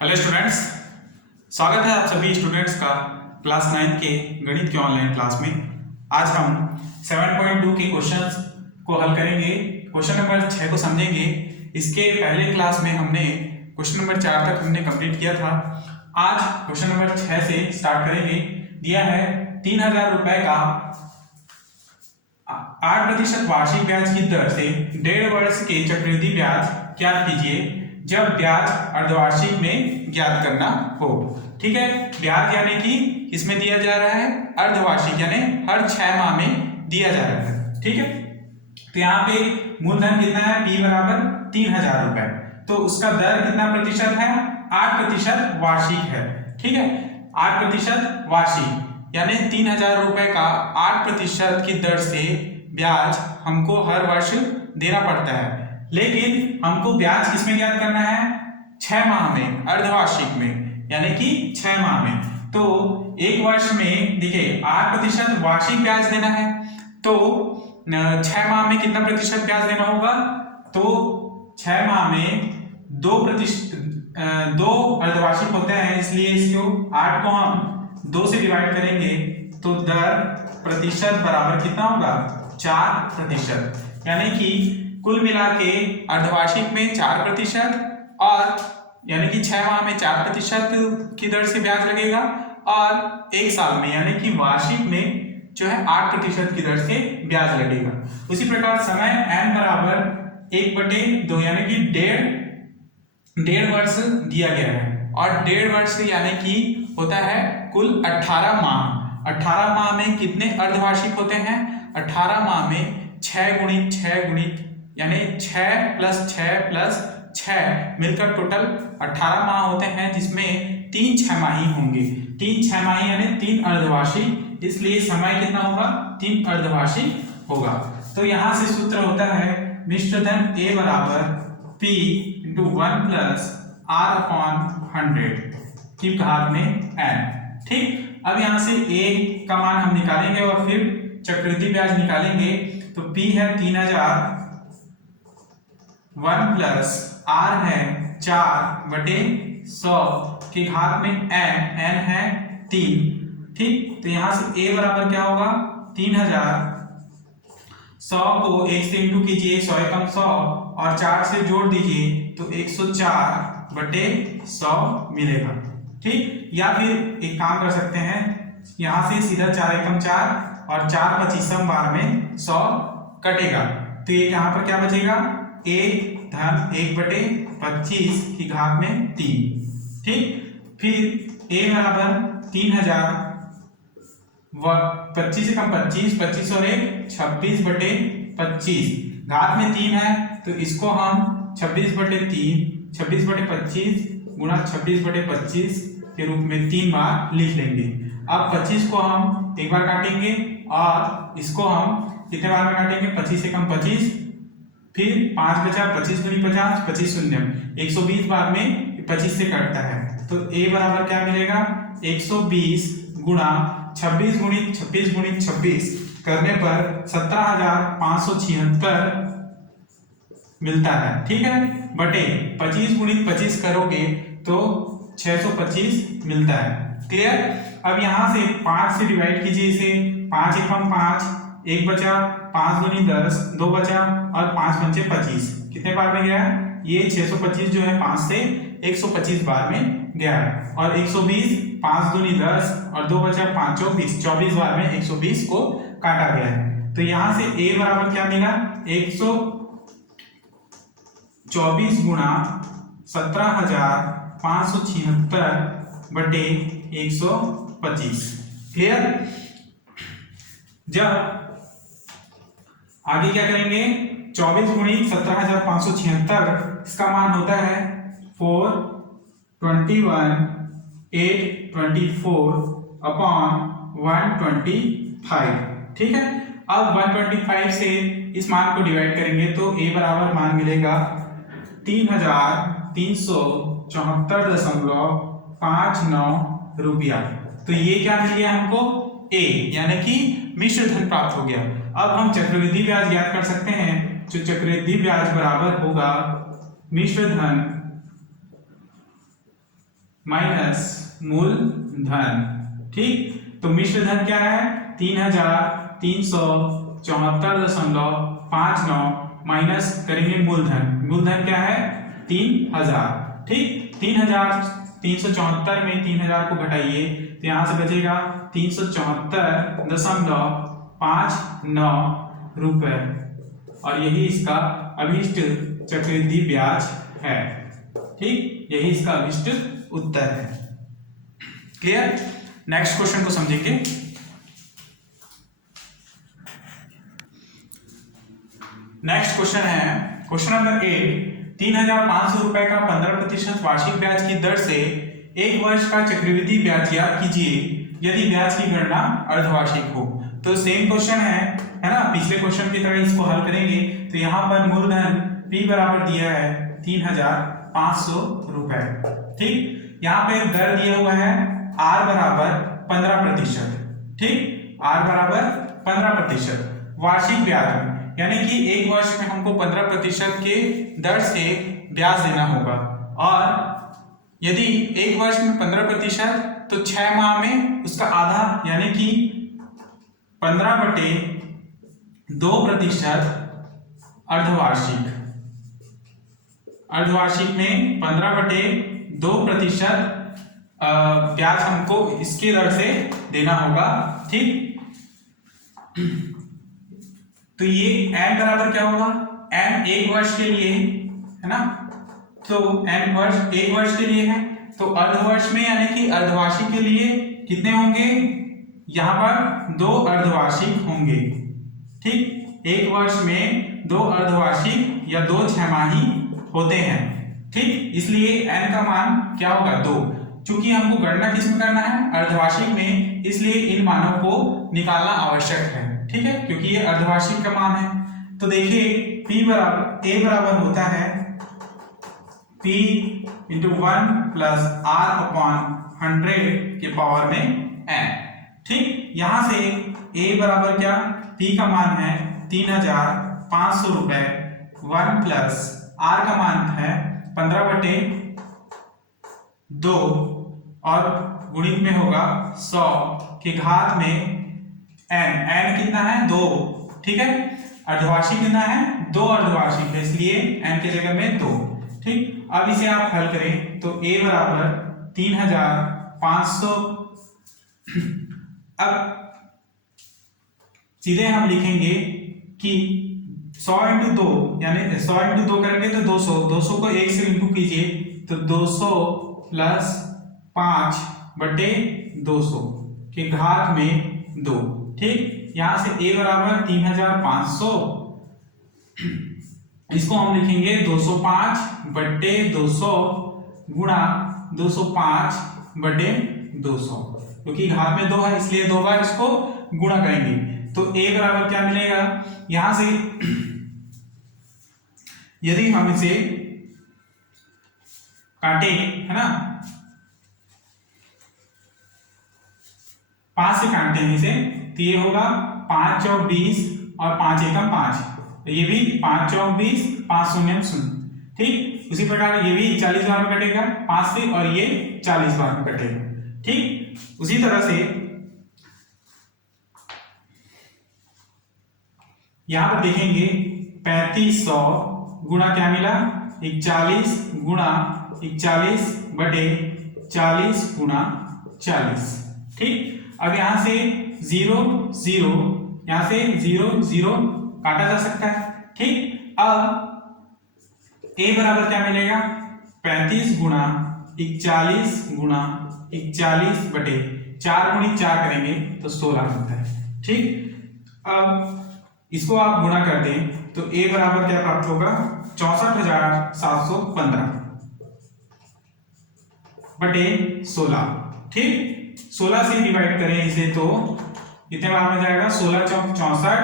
Hello students, स्वागत है आप सभी स्टूडेंट्स का क्लास 9 के गणित के ऑनलाइन क्लास में। आज हम 7.2 के क्वेश्चंस को हल करेंगे। क्वेश्चन नंबर 6 को समझेंगे। इसके पहले क्लास में हमने क्वेश्चन नंबर 4 तक हमने कंप्लीट किया था। आज क्वेश्चन नंबर 6 से स्टार्ट करेंगे। दिया है 3000 रुपए का 8% वार्षिक ब्याज की दर से 1.5 वर्ष के चक्रवृद्धि ब्याज ज्ञात कीजिए जब ब्याज अर्धवार्षिक में ज्ञात करना हो। ठीक है, ब्याज यानी कि इसमें दिया जा रहा है अर्धवार्षिक, यानी हर 6 माह में दिया जा रहा है। ठीक है, तो यहाँ पे मूलधन कितना है, p बराबर 3000 रुपए, तो उसका दर कितना प्रतिशत है, 8% वार्षिक है। ठीक है, 8% वार्षिक यानी 3000 रुपए का 8% की दर से ब्याज हमको हर वर्ष देना पड़ता है। लेकिन हमको ब्याज किसमें ज्ञात करना है, 6 माह में, अर्धवार्षिक में, यानी कि 6 माह में। तो एक वर्ष में देखिए 8% वार्षिक ब्याज देना है, तो 6 माह में कितना प्रतिशत ब्याज देना होगा, तो 6 माह में 2 अर्धवार्षिक होते हैं, इसलिए इसको 8 को हम 2 से डिवाइड करेंगे तो दर प्रतिशत बराबर कितना होगा, 4%। यानी कि कुल मिला के अर्धवार्षिक में 4% और यानी कि 6 माह में 4% की दर से ब्याज लगेगा, और एक साल में यानी कि वार्षिक में जो है 8% की दर से ब्याज लगेगा। उसी प्रकार समय n बराबर 1/2 यानी कि डेढ़ वर्ष दिया गया है, और 1.5 वर्ष यानी कि होता है कुल 18 माह। 18 माह में कितने अर्धवार्षिक होते हैं, 18 माह में 6 गुणित 6 गुणित यानी 6 + 6 + 6 मिलकर टोटल 18 माह होते हैं, जिसमें 3 छमाही होंगे। 3 छमाही यानी 3 अर्धवार्षिक, इसलिए समय कितना होगा, 3 अर्धवार्षिक होगा। तो यहां से सूत्र होता है मिश्रधन A बराबर P × 1 + R/100 की घात में n। ठीक, अब यहां से A का मान हम निकालेंगे और फिर चक्रवृद्धि ब्याज निकालेंगे। तो P है 3000, 1 + R है 4/100 की घात में n है 3। ठीक, तो यहां से A बराबर क्या होगा, 3000, 100 को 1 से इंटू कीजिए, 100 एकम 100 और 4 से जोड़ दीजिए तो 104/100 मिलेगा। ठीक, या फिर एक काम कर सकते हैं, यहां से सीधा 4 एकम 4 और 4 25 बार में 100 कटेगा, तो ये यहां पर क्या बचेगा, 1/1/25 की घात में 3। ठीक, फिर A बराबर 3000, 25 एकम 25, 25 और 1 26/25, घात में 3 है तो इसको हम 26/3, 26/25 गुणा 26/25 के रूप में 3 बार लिख लेंगे। अब 25 को हम एक बार काटेंगे और इसको हम कितने बार में काटेंगे, 25 एकम 25, फिर 5 बचा, 25 दूनी 50, 25 शून्य, 120 बार में 25 से कटता है, तो A बराबर क्या मिलेगा, 120 गुणा 26 गुणित 26 गुणित 26 करने पर 17,576 मिलता है। ठीक है, बटे 25 गुणित 25 करोगे तो 625 मिलता है। क्लियर। अब यहां से 5 से डिवाइड कीजिए इसे, 5 एकम 5, 1 बचा, 5 दूनी 10, 2 बचा और 5 पंचे 25, कितने बार में गया, ये 625 जो है 5 से 125 बार में गया है, और 120, 5 दूनी 10 और 2 बचा, 5 24, 24 बार में 120 को काटा गया है। तो यहां से A बराबर क्या मिला, 124 गुणा 17,576 बटे 125। क्लियर। जब आगे क्या करेंगे, 24 गुणित 17,576, इसका मान होता है 421,824/125। ठीक है, अब 125 से इस मान को डिवाइड करेंगे तो A बराबर मान मिलेगा 3,374.59 रुपया। तो ये क्या मिल गया हमको, A यानी कि मिश्रधन प्राप्त हो गया। अब हम चक्रवृद्धि ब्याज ज्ञात कर सकते हैं, जो चक्रवृद्धि ब्याज बराबर होगा मिश्रधन माइनस मूलधन। ठीक, तो मिश्र धन क्या है 3374.59 माइनस करेंगे मूलधन। मूलधन क्या है 3000। ठीक, 3374 में 3000 को घटाइए तो यहां से बचेगा 374.59 रुपए, और यही इसका अभिष्ट चक्रवृद्धि ब्याज है। ठीक, यही इसका अभिष्ट उत्तर है। क्लियर? नेक्स्ट क्वेश्चन को समझेंगे। नेक्स्ट क्वेश्चन है क्वेश्चन नंबर 8। 3500 रुपए का 15% वार्षिक ब्याज की दर से एक वर्ष का चक्रवृद्धि ब्याज ज्ञात कीजिए यदि ब्याज की गणना अर्धवार्षिक हो। तो सेम क्वेश्चन है ना, पिछले क्वेश्चन की तरह इसको हल करेंगे। तो यहाँ पर मूलधन P बराबर दिया है 3500 रुपए। ठीक, यहाँ पे दर दिया हुआ है R बराबर 15%। ठीक, R बराबर 15% वार्षिक ब्याज में, यानी कि एक वर्ष में हमको 15% के दर से ब्याज देना होगा। और यदि एक वर्ष में 15% तो 6 माह में उसका आधा यानी कि 15/2% अर्धवार्षिक। अर्धवार्षिक में 15/2% ब्याज हमको इसके दर से देना होगा। ठीक, तो ये n बराबर क्या होगा, n एक वर्ष के लिए है ना, तो n वर्ष एक वर्ष के लिए है, तो अर्धवर्ष में यानी कि अर्धवार्षिक के लिए कितने होंगे, यहां पर 2 अर्धवार्षिक होंगे। ठीक, एक वर्ष में 2 अर्धवार्षिक या 2 छमाही होते हैं। ठीक, इसलिए n का मान क्या होगा 2। चूंकि हमको गणना किसमें करना है अर्धवार्षिक में, इसलिए इन मानों को निकालना आवश्यक है। ठीक है, क्योंकि ये अर्धवार्षिक का मान है। तो देखिए P बराबर A बराबर होता है P × 1 + R/100 के पावर में n। ठीक, यहां से A बराबर क्या, P का मान है 3500 रुपए, 1 + R का मान है 15/2 और गुणित में होगा 100 के घात में n कितना है 2। ठीक है, अर्धवार्षिक कितना है 2 अर्धवार्षिक है, इसलिए n के जगह में 2। ठीक, अब इसे आप हल करें तो A बराबर 3500। अब सीधे हम लिखेंगे कि 100 × 2 यानी 100 × 2 करेंगे तो 200, 200 को 1 से इंटू कीजिए तो 200 + 5/200 के घात में 2। ठीक, यहां से A बराबर 3500, इसको हम लिखेंगे 205/200 गुणा 205/200, क्योंकि घात में 2 है इसलिए 2 बार इसको गुणा करेंगे। तो A बराबर क्या मिलेगा, यहां से यदि हम इसे काटे है ना, 5 से काटते हैं इसे तो ये होगा 5 चौक 20 और 5 एकम 5, तो ये भी 5 चौक 20, 5 शून्य 0। ठीक, उसी प्रकार ये भी 40 बार में कटेगा 5 से, और ये 40 बार में कटेगा। ठीक, उसी तरह से यहां पर देखेंगे 3500 गुणा क्या मिला 41 गुणा 41/40 गुणा 40। ठीक, अब यहां से 0 0, यहां से 0 0 काटा जा सकता है। ठीक, अब A बराबर क्या मिलेगा 35 गुणा 41 गुणा 41/4 गुणित 4 करेंगे तो 16 मिलता है। ठीक, अब इसको आप गुणा कर दें तो A बराबर क्या प्राप्त होगा 64,715/16। ठीक, 16 से डिवाइड करें इसे तो कितने बार में जाएगा 16 चौक 64।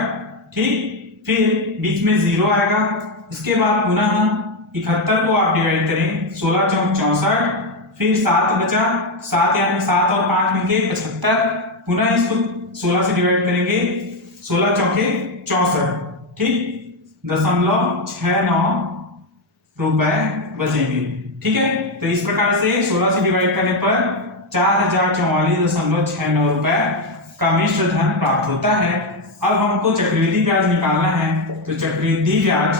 ठीक, फिर बीच में 0 आएगा, इसके बाद पुनः 71 को आप डिवाइड करें 16 चौक 64, फिर 7 बचा, 7 यानी 7 और 5 मिलके 75, पुनः इसको 16 से डिवाइड करेंगे 16 चौके 64। ठीक, 0.69 रुपए बचेंगे। ठीक है, तो इस प्रकार से 16 से डिवाइड करने पर 4044.69 रुपए का मिश्र धन प्राप्त होता है। अब हमको चक्रवृद्धि ब्याज निकालना है, तो चक्रवृद्धि ब्याज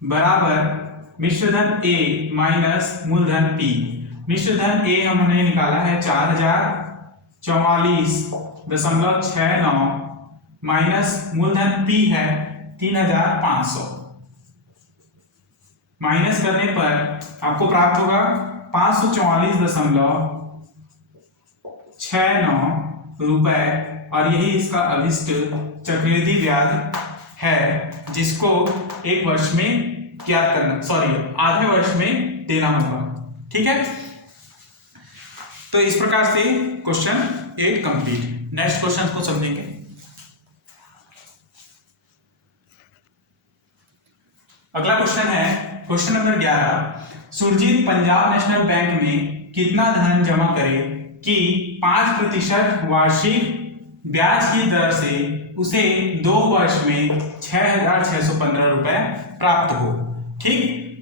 बराबर मिश्र धन ए माइनस मूलधन पी। मिश्र धन ए हमने निकाला है 4044.69 माइनस मूलधन पी है 3500। माइनस करने पर आपको प्राप्त होगा 544.69 रुपए, और यही इसका अभिष्ट चक्रवृद्धि ब्याज है, जिसको एक वर्ष में ज्ञात करना, आधे वर्ष में देना होगा। ठीक है, तो इस प्रकार से क्वेश्चन 8 कंप्लीट। नेक्स्ट क्वेश्चन को समझेंगे। अगला क्वेश्चन है question number 11। Surjit Punjab National Bank में कितना धन जमा करे कि 5% वार्षिक ब्याज की दर से उसे 2 वर्ष में 6,615 रुपए प्राप्त हो। ठीक,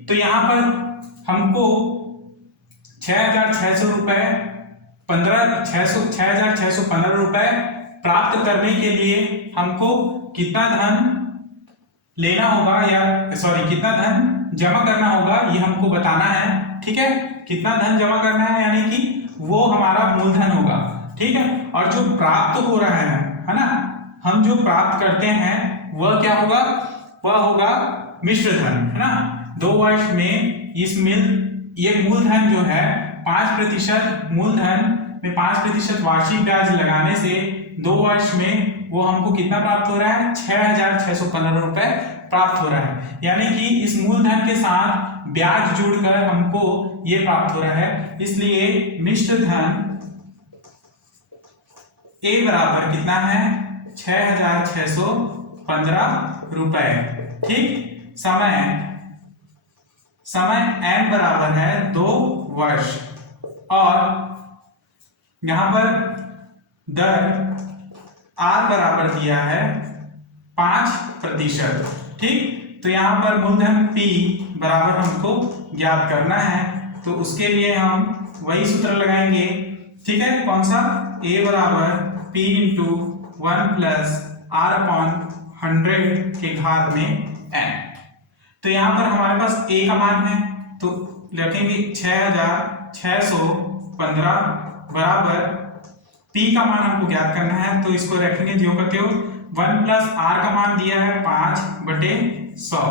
तो यहां पर हमको 6,600 रुपए 6,615 रुपए प्राप्त करने के लिए हमको कितना धन लेना होगा, या कितना धन जमा करना होगा, ये हमको बताना है। ठीक है, कितना धन जमा करना है यानी कि वो हमारा मूलधन होगा। ठीक है, और जो प्राप्त हो रहा है ना, हम जो प्राप्त करते हैं वह क्या होगा, वह होगा मिश्र धन, है ना। 2 वर्ष में ये मूलधन जो है 5% मूलधन में 5% वार्षिक ब्याज लगाने से 2 वर्ष में वो हमको कितना प्राप्त हो रहा है, 6,615 रुपए प्राप्त हो रहा है। यानी कि इस मूलधन के साथ ब्याज जोड़कर हमको ये प्राप्त हो रहा है। इसलिए मिश्र धन ए बराबर कितना है, 6,615 रुपए। ठीक, समय एन बराबर है 2 वर्ष, और यहां पर दर आर बराबर दिया है 5%। ठीक, तो यहां पर मूलधन पी बराबर हमको ज्ञात करना है, तो उसके लिए हम वही सूत्र लगाएंगे। ठीक है, कौन सा, ए बराबर P into 1 plus R upon 100 के घात में एन। तो यहां पर हमारे पास ए का मान है, तो रखेंगे 6,615 बराबर पी का मान हमको ज्ञात करना है, तो इसको रखेंगे जो करते हो 1 प्लस आर का मान दिया है 5/100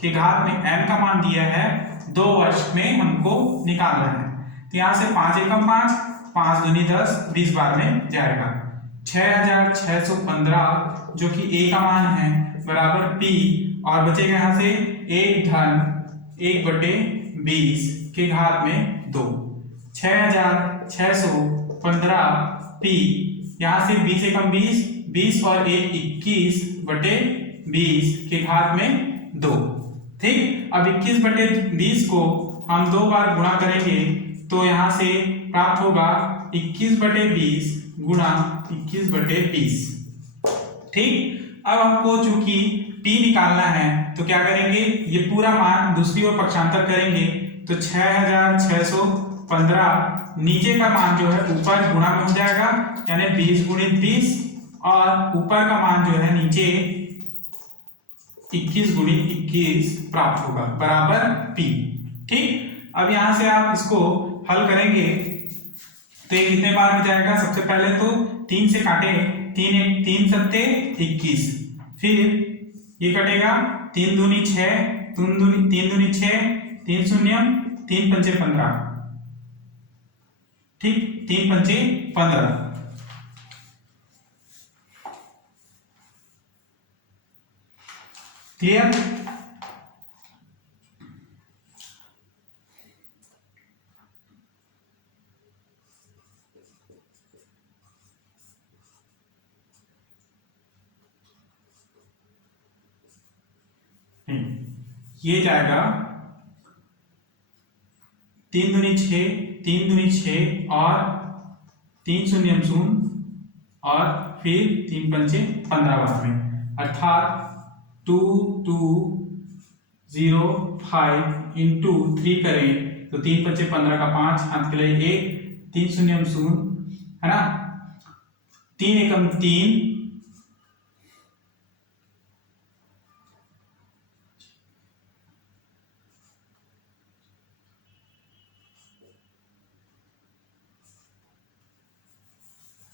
के घात में एन का मान दिया है 2 वर्ष में हमको निकालना है। तो यहां से 5 एकम 5, 5 दूनी 10, 20 बार में जाएगा। 6,615 जो कि ए का मान है बराबर पी, और बचेगा यहां से 1 धन 1/20 के घात में 2। 6,615 पी, यहां से 20 एकम 20, 20 और 1 21/20 के घात में 2। ठीक, अब 21/20 को हम 2 बार गुणा करेंगे, तो यहां से प्राप्त होगा 21/20 गुणा 21/20। ठीक, अब हमको चूंकि पी निकालना है, तो क्या करेंगे, ये पूरा मान दूसरी ओर पक्षांतर करेंगे, तो 6,615 नीचे का मान जो है ऊपर गुणा में हो जाएगा, यानी 20 × 20, और ऊपर का मान जो है नीचे 21 × 21 प्राप्त होगा बराबर पी। ठीक, अब यहां से आप इसको हल करेंगे तो ये कितने बार में जाएगा, सबसे पहले तो 3 से काटे, 3 सत्ते 21, फिर ये कटेगा 3 दूनी 6, 3 दूनी 6, 3 शून्य 3 पंचे 15। ठीक, 3 पंचे 15। क्लियर। ये जाएगा 3 दूनी 6, 3 दूनी 6 और 3 शून्य 0 और फिर 3 पंचे 15 बार में, अर्थात 2 2 0.05 इंटू 3 करें तो 3 × 5 = 15 का 5 हाथ के लिए 1, 3 शून्य शून्य है ना, 3 एकम 3,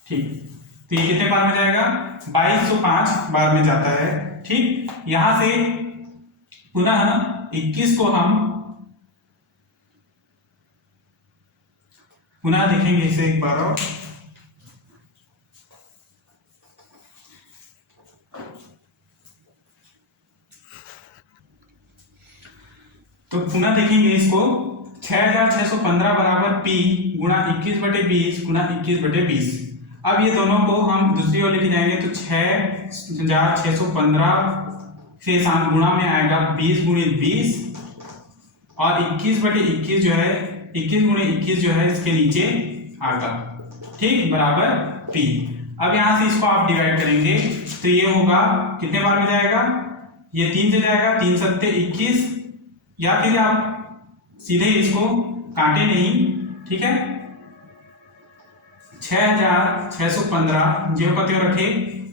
ठीक। तो ये कितने बार में जाएगा? 2205 बार में जाता है। ठीक, यहां से पुनः 21 को हम पुनः देखेंगे इसे एक बार और। तो पुनः देखेंगे इसको, 6615 बराबर P गुणा 21/20 गुणा 21/20। अब ये दोनों को हम दूसरी ओर लेके जाएंगे तो 6615 से साथ गुणा में आएगा 20 × 20 और 21/21 जो है 21 × 21 जो है इसके नीचे आएगा। ठीक, बराबर P। अब यहां से इसको आप डिवाइड करेंगे तो ये होगा कितने बार में जाएगा? ये 3 से जाएगा, 3 × 7 = 21, या फिर आप सीधे इसको काटे नहीं, ठीक है, 6615 जो का त्यों रखे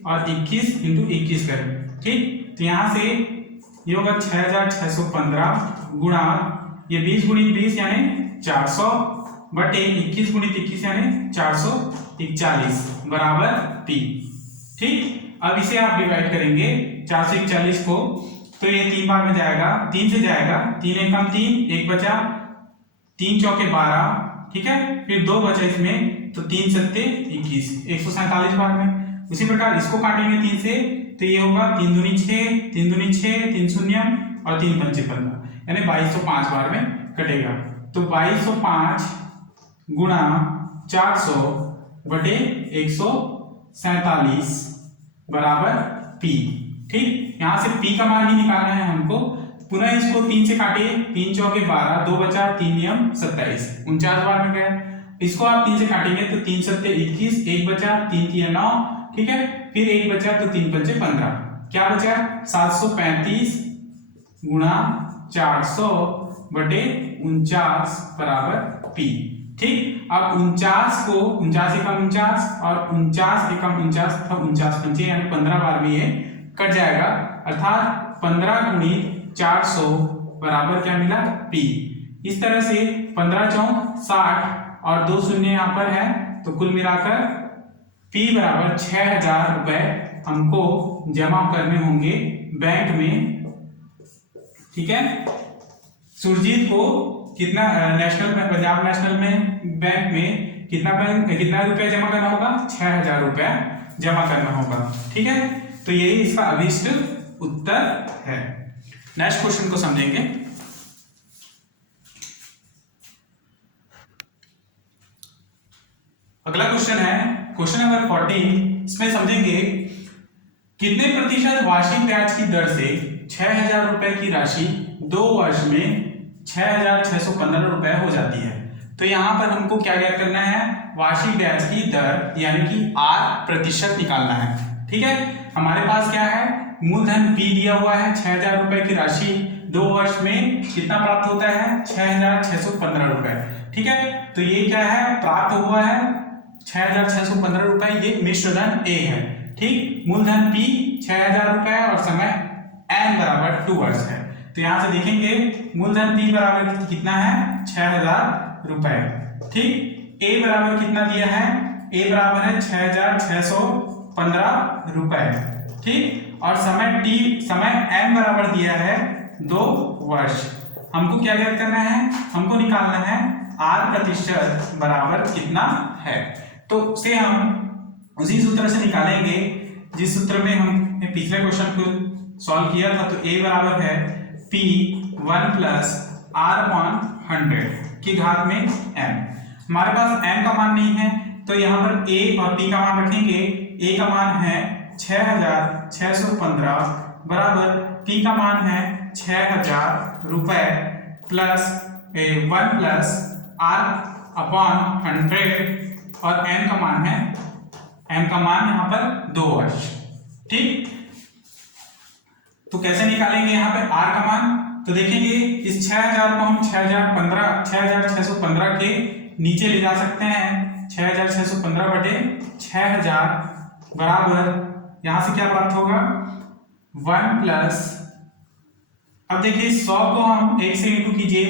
और 21 × 21 करें। ठीक, तो यहां से ये होगा 6615 गुणा ये 20 × 20 यानी 400 बटे 21 × 21 यानी 441 बराबर P। ठीक, अब इसे आप डिवाइड करेंगे 441 को तो ये 3 बार में जाएगा, 3 से जाएगा, 3 एकम 3, 1 बचा, 3 चौके 12, ठीक है, फिर 2 बचा इसमें तो 3 × 7 = 21, 147 बार में। उसी प्रकार इसको काटेंगे 3 से तो ये होगा 3 दूनी 6, 3 दूनी 6, 3 शून्य और 3 × 5 = 15 यानी 2205 बार में कटेगा। तो 2205 गुणा 400 बटे 147 बराबर P। ठीक, यहां से P का मान ही निकालना है हमको। पुनः इसको 3 से काटिए, 3 चौके 12, 2 बचा, 3 नियम 27, 49 बार में गया। इसको आप 3 से काटेंगे तो 3 × 7 = 21, 1 बचा, 3 × 3 = 9, ठीक है, फिर 1 बचा तो 3 × 5 = 15, क्या बचा? 735 गुणा 400 बटे 49 बराबर P। ठीक, अब 49 को 49 एकम 49 और 49 एकम 49 तथा 49 पंचे यानी 15 बार में ये कट जाएगा, अर्थात 15 × 400 बराबर क्या मिला? P। इस तरह से 15 चौक 60 और 2 शून्य यहाँ पर है तो कुल मिलाकर P बराबर 6000 रुपए हमको जमा करने होंगे बैंक में। ठीक है, सुरजीत को कितना नेशनल में, पंजाब नेशनल में बैंक में कितना रुपया जमा करना होगा? 6000 रुपया जमा करना होगा। ठीक है, तो यही इसका अभिष्ट उत्तर है। नेक्स्ट क्वेश्चन को समझेंगे। अगला क्वेश्चन है क्वेश्चन नंबर 14। इसमें समझेंगे कितने प्रतिशत वार्षिक ब्याज की दर से 6000 रुपए की राशि 2 वर्ष में 6615 रुपए हो जाती है। तो यहां पर हमको क्या ज्ञात करना है? वार्षिक ब्याज की दर यानी कि R% निकालना है। ठीक है, हमारे पास क्या है? मूलधन P दिया हुआ है, 6000 रुपए की राशि 2 वर्ष में कितना प्राप्त होता है? 6615 रुपए। ठीक है, तो ये क्या है? प्राप्त हुआ है 6615 रुपए, ये मिश्रधन A है। ठीक, मूलधन P 6000 रुपए और समय N बराबर 2 वर्ष है। तो यहां से देखेंगे मूलधन P बराबर कितना है? 6000 रुपए। ठीक, A बराबर कितना दिया है? A बराबर है 6615 रुपए। ठीक, और समय M बराबर दिया है 2 वर्ष। हमको क्या ज्ञात करना है? हमको निकालना है R% बराबर कितना है। तो उसे हम उसी सूत्र से निकालेंगे जिस सूत्र में हमने पिछले क्वेश्चन को सॉल्व किया था। तो A बराबर है P 1 + R/100 की घात में M। हमारे पास M का मान नहीं है तो यहाँ पर A और P का मान रखेंगे। A का मान है 6615 बराबर P का मान है 6000 रुपए प्लस 1 + R/100 और M का मान है, M का मान यहाँ पर 2 वर्ष। ठीक, तो कैसे निकालेंगे यहाँ पे R का मान? तो देखेंगे इस 6000 को हम 6615 के नीचे ले जा सकते हैं। 6615 बटे 6000 बराबर यहां से क्या प्राप्त होगा 1 प्लस, अब देखिए 100 को हम 1 से इंटू कीजिए,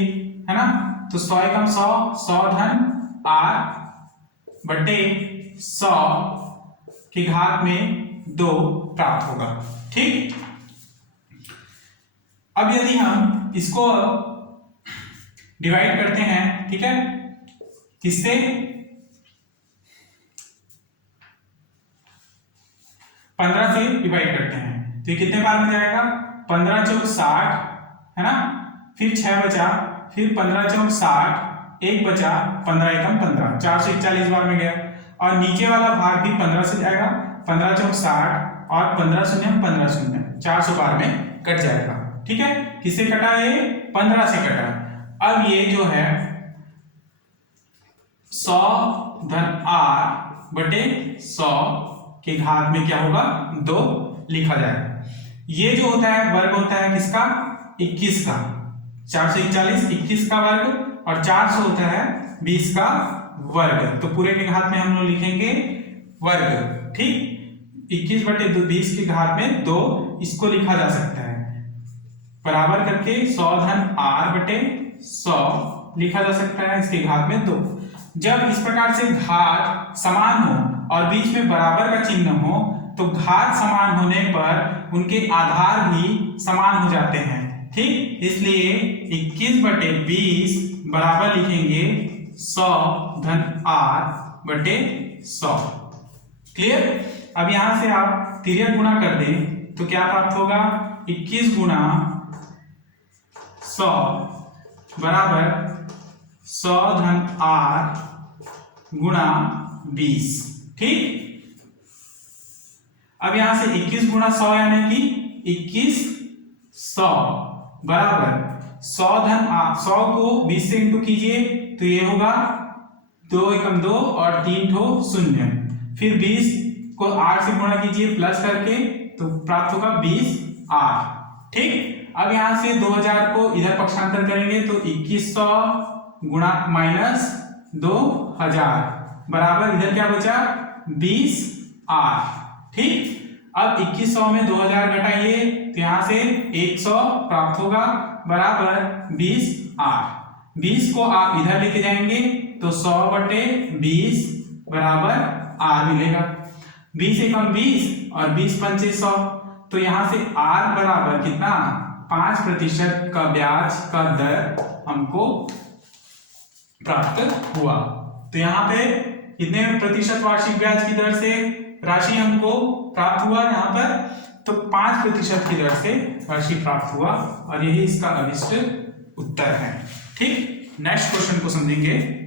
है ना, तो 100 एकम 100, 100 धन r बटे 100 की घात में 2 प्राप्त होगा। ठीक, अब यदि हम इसको डिवाइड करते हैं, ठीक है, किससे 15 से डिवाइड करते हैं, तो ये कितने बार में जाएगा 15 चौक 60, है ना, फिर 6 बचा, फिर 15 चौक 60, 1 बचा, 15 एकम 15, 441 बार में गया। और नीचे वाला भाग भी 15 से जाएगा, 15 चौक 60 और 15 शून्य 15 शून्य 400 बार में कट जाएगा। ठीक है, किससे कटा, ये 15 से कटा। अब ये जो है 100 धन r बटे 100 के घात में क्या होगा 2 लिखा जाएगा। ये जो होता है वर्ग होता है किसका 21 का, 441 21 का वर्ग, और 400 होता है 20 का वर्ग, तो पूरे के घात में हम लोग लिखेंगे वर्ग। ठीक, 21 बटे 20 के घात में 2 इसको लिखा जा सकता है, बराबर करके 100 धन r बटे 100 लिखा जा सकता है, इसके घात में 2। जब इस प्रकार से घात समान हो और बीच में बराबर का चिन्ह हो तो घात समान होने पर उनके आधार भी समान हो जाते हैं। ठीक, इसलिए 21 बटे 20 बराबर लिखेंगे 100 धन r बटे 100। क्लियर, अब यहां से आप तिर्यक गुणा कर दें तो क्या प्राप्त होगा 21 गुणा 100 बराबर 100 धन r गुणा 20। ठीक, अब यहां से 21 गुणा 100 यानी कि 2100 बराबर 100 धन 100 को 20 से इंटू कीजिए तो ये होगा 2 एकम 2 और 3 ठो शून्य, फिर 20 को 8 से गुणा कीजिए प्लस करके तो प्राप्त होगा 20r। ठीक, अब यहां से 2000 को इधर पक्षांतर करेंगे तो 2100 गुणा माइनस 2000 बराबर इधर क्या बचा 20r। ठीक, अब 2100 में 2000 घटाइए तो यहां से 100 प्राप्त होगा बराबर 20r। 20 को आप इधर लेके जाएंगे तो 100 बटे 20 बराबर r मिलेगा। 20 एकम 20 और 20 पंचे 100, तो यहां से r बराबर कितना 5% का ब्याज का दर हमको प्राप्त हुआ। तो यहाँ पे कितने प्रतिशत वार्षिक ब्याज की दर से राशि हमको प्राप्त हुआ, यहाँ पर तो 5% की दर से राशि प्राप्त हुआ, और यही इसका अभिष्ट उत्तर है। ठीक, नेक्स्ट क्वेश्चन को समझेंगे।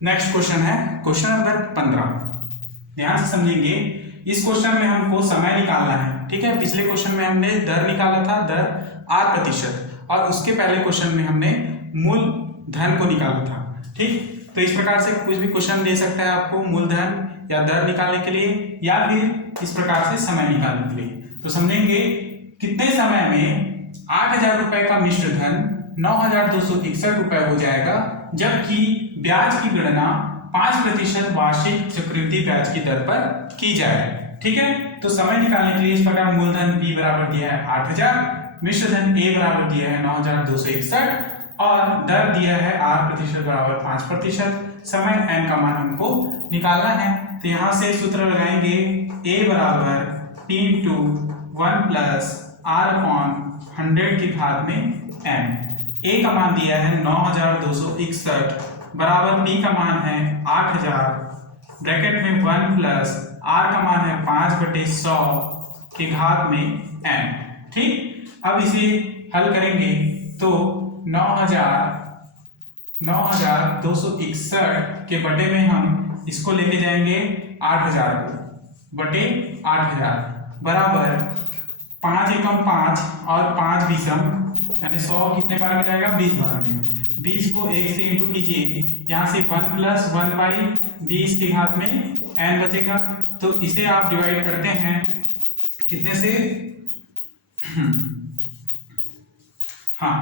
नेक्स्ट क्वेश्चन है क्वेश्चन नंबर 15। ध्यान से समझेंगे, इस क्वेश्चन में हमको समय निकालना है। ठीक है, पिछले क्वेश्चन में हमने दर निकाला था, दर r%, और उसके पहले क्वेश्चन में हमने मूल धन को निकाला था। ठीक, तो इस प्रकार से कुछ भी क्वेश्चन दे सकता है आपको मूलधन या दर निकालने के लिए, या फिर इस प्रकार से समय निकालने के लिए। तो समझेंगे कितने समय में 8000 रुपए का मिश्र धन 9261 रुपए हो जाएगा, जबकि ब्याज की गणना 5% वार्षिक चक्रवृद्धि ब्याज की दर पर की जाए। ठीक है, तो समय निकालने के लिए इस प्रकार मूलधन b बराबर दिया है 8000, मिश्र धन a बराबर दिया है 9261 और दर दिया है r% बराबर 5%। समय n का मान हमको निकालना है, तो यहां से सूत्र लगाएंगे a बराबर p इंटू 1 प्लस r/100 की घात में n। a का मान दिया है 9261 बराबर p का मान है 8000, ब्रैकेट में 1 प्लस r का मान है 5/100 के घात में n। ठीक, अब इसे हल करेंगे तो 9261 के बटे में हम इसको लेके जाएंगे 8000 को, बटे 8000 बराबर 5 एकम 5 और 5 बीसम, यानी 100 कितने बार में जाएगा 20 बार में। 20 को 1 से इंटू कीजिए, यहाँ से 1 प्लस 1/, 20 की घात में n बचेगा। तो इसे आप डिवाइड करते हैं कितने से, हाँ,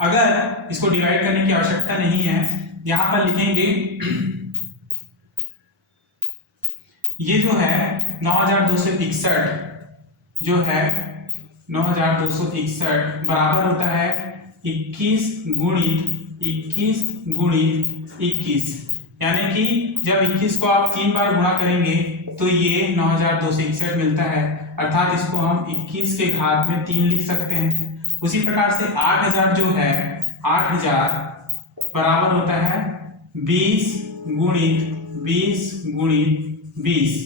अगर इसको डिवाइड करने की आवश्यकता नहीं है, यहां पर लिखेंगे ये जो है 9261 जो है 9261 बराबर होता है 21 गुणित 21, यानी कि जब 21 को आप 3 बार गुणा करेंगे तो ये 9261 मिलता है, अर्थात इसको हम 21 के घात में 3 लिख सकते हैं। उसी प्रकार से 8000 जो है 8000 बराबर होता है 20 गुणित 20,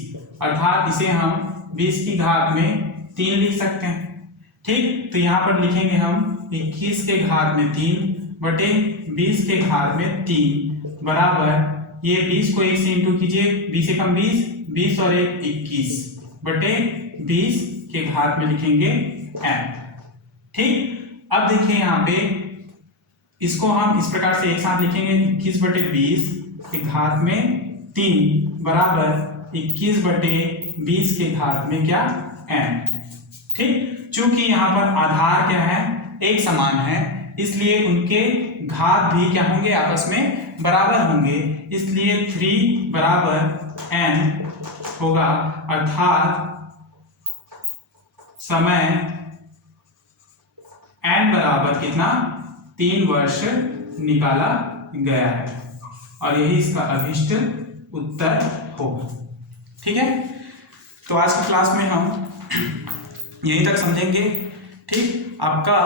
अर्थात इसे हम 20 की घात में 3 लिख सकते हैं। ठीक, तो यहाँ पर लिखेंगे हम 21 के घात में 3 बटे 20 के घात में 3 बराबर, ये 20 को 1 से इंटू कीजिए, 20 एकम 20 और 1 21 बटे 20 के घात में लिखेंगे n। ठीक, अब देखिए यहाँ पे इसको हम इस प्रकार से एक साथ लिखेंगे 21 बटे 20 के घात में 3 बराबर 21 बटे 20 के घात में क्या, n। ठीक, चूंकि यहाँ पर आधार क्या है, एक समान है, इसलिए उनके घात भी क्या होंगे, आपस में बराबर होंगे, इसलिए 3 बराबर n होगा, अर्थात समय n बराबर कितना, 3 वर्ष निकाला गया है, और यही इसका अभिष्ट उत्तर होगा। ठीक है, तो आज की क्लास में हम यहीं तक समझेंगे। ठीक, आपका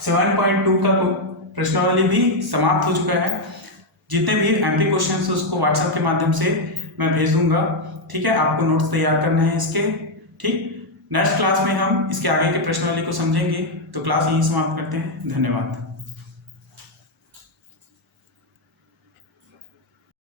7.2 का प्रश्नावली भी समाप्त हो चुका है। जितने भी एमपी क्वेश्चन उसको व्हाट्सएप के माध्यम से मैं भेज दूंगा। ठीक है, आपको नोट्स तैयार करना है इसके। ठीक, नेक्स्ट क्लास में हम इसके आगे के प्रश्नावली को समझेंगे। तो क्लास यहीं समाप्त करते हैं। धन्यवाद।